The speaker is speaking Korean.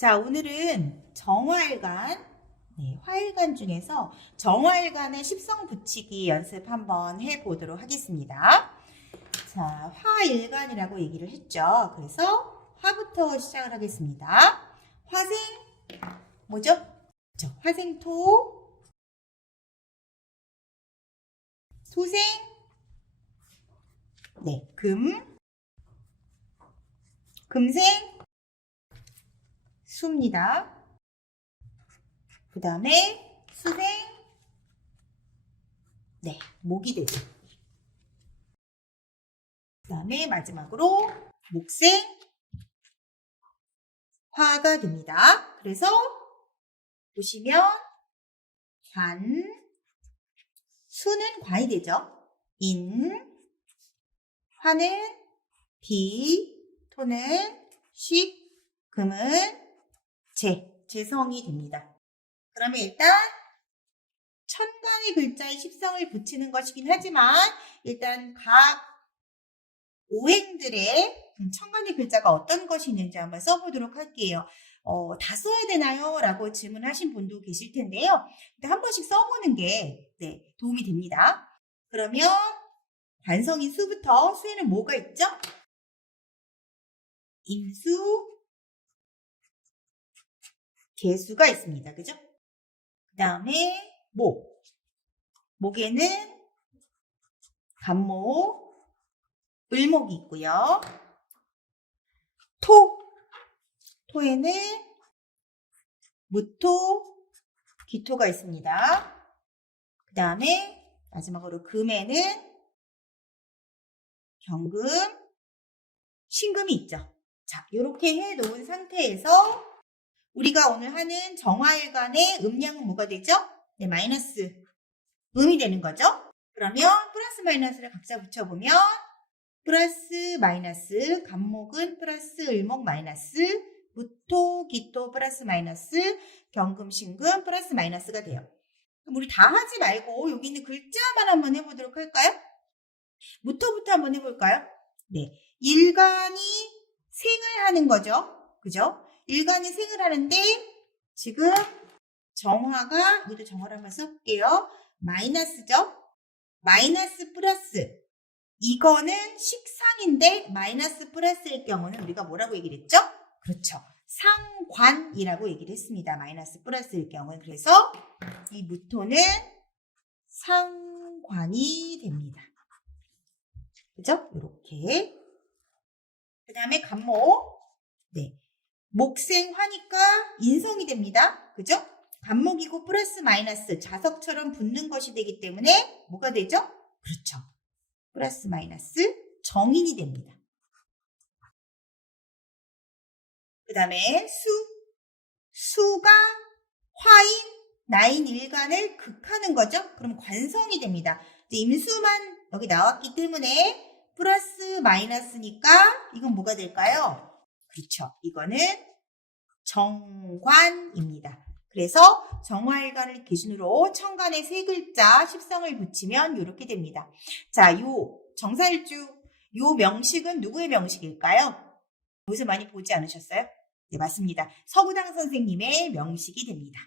자, 오늘은 정화일관, 네, 화일관 중에서 정화일관의 십성 붙이기 연습 한번 해보도록 하겠습니다. 자, 화일관이라고 얘기를 했죠. 그래서 화부터 시작을 하겠습니다. 화생, 뭐죠? 그쵸, 화생토, 토생, 네, 금, 금생, 수입니다. 그 다음에 수생, 네, 목이 되죠. 그 다음에 마지막으로 목생, 화가 됩니다. 그래서 보시면 관, 수는 관이 되죠. 인, 화는 비, 토는 식, 금은 재, 재성이 됩니다. 그러면 일단 천간의 글자에 십성을 붙이는 것이긴 하지만 일단 각 오행들의 천간의 글자가 어떤 것이 있는지 한번 써보도록 할게요. 어, 다 써야 되나요? 라고 질문하신 분도 계실 텐데요. 한 번씩 써보는 게 네, 도움이 됩니다. 그러면 관성인 수부터 수에는 뭐가 있죠? 임수, 개수가 있습니다. 그죠? 그 다음에 목. 목에는 간목, 을목이 있고요. 토. 토에는 무토, 기토가 있습니다. 그 다음에 마지막으로 금에는 경금, 신금이 있죠. 자, 이렇게 해 놓은 상태에서 우리가 오늘 하는 정화일간의 음량은 뭐가 되죠? 네, 마이너스 음이 되는 거죠. 그러면 플러스 마이너스를 각자 붙여보면 플러스 마이너스 간목은 플러스 을목 마이너스 무토 기토 플러스 마이너스 경금 신금 플러스 마이너스가 돼요. 그럼 우리 다 하지 말고 여기 있는 글자만 한번 해보도록 할까요? 무토부터 한번 해볼까요? 네, 일간이 생을 하는 거죠. 그죠? 일간이 생을 하는데 지금 정화가 이것도 정화를 한번 써볼게요. 마이너스죠? 마이너스 플러스 이거는 식상인데 마이너스 플러스일 경우는 우리가 뭐라고 얘기를 했죠? 그렇죠. 상관이라고 얘기를 했습니다. 마이너스 플러스일 경우는 그래서 이 무토는 상관이 됩니다. 그죠? 이렇게 그 다음에 간목 네 목생화니까 인성이 됩니다. 그죠? 간목이고 플러스 마이너스 자석처럼 붙는 것이 되기 때문에 뭐가 되죠? 그렇죠. 플러스 마이너스 정인이 됩니다. 그 다음에 수. 수가 화인, 나인 일간을 극하는 거죠. 그럼 관성이 됩니다. 임수만 여기 나왔기 때문에 플러스 마이너스니까 이건 뭐가 될까요? 그렇죠. 이거는 정관입니다. 그래서 정화일간을 기준으로 천간에 세 글자 십성을 붙이면 이렇게 됩니다. 자, 요 정사일주 요 명식은 누구의 명식일까요? 여기서 많이 보지 않으셨어요? 네, 맞습니다. 서구당 선생님의 명식이 됩니다.